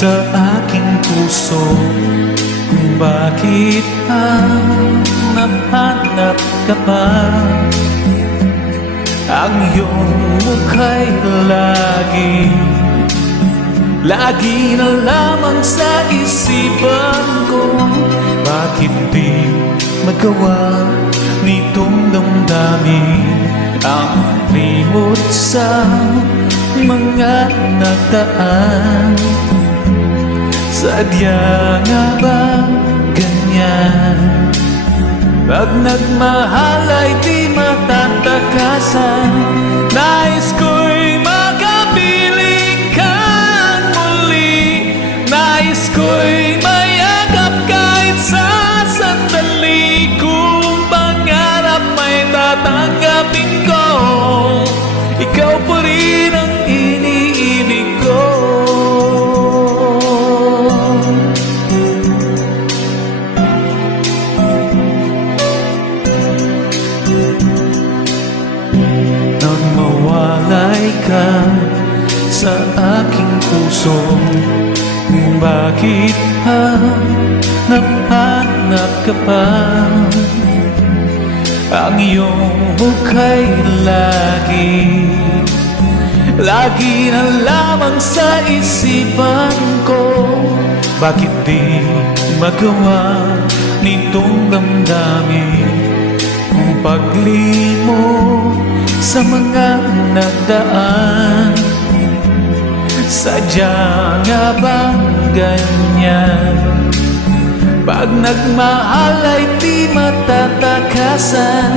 sa aking puso kung bakit hanap-hanap ka pa. Ang iyong mukha'y lagi na lamang sa isipan ko. Bakit di magawa nitong damdamin ang limot sa mga nagdaan? Sadya nga ba ganyan? Pag nagmahal ay di matatakasan. Nais ko'y makapiling kang muli. Nais ko'y mayakap kahit sa sandali. Kung pangarap may tatanggapin ko, ikaw pa rin ang iniibig ko. Nang mawalay ka sa aking puso, kung bakit hanap-hanap ka pa. Ang iyong mukha'y lagi na lamang sa isipan ko. Bakit di magawa nitong damdamin ang paglimo sa mga nagdaan? Sadya nga bang ganyan? Pag nagmahal ay di matatakasan.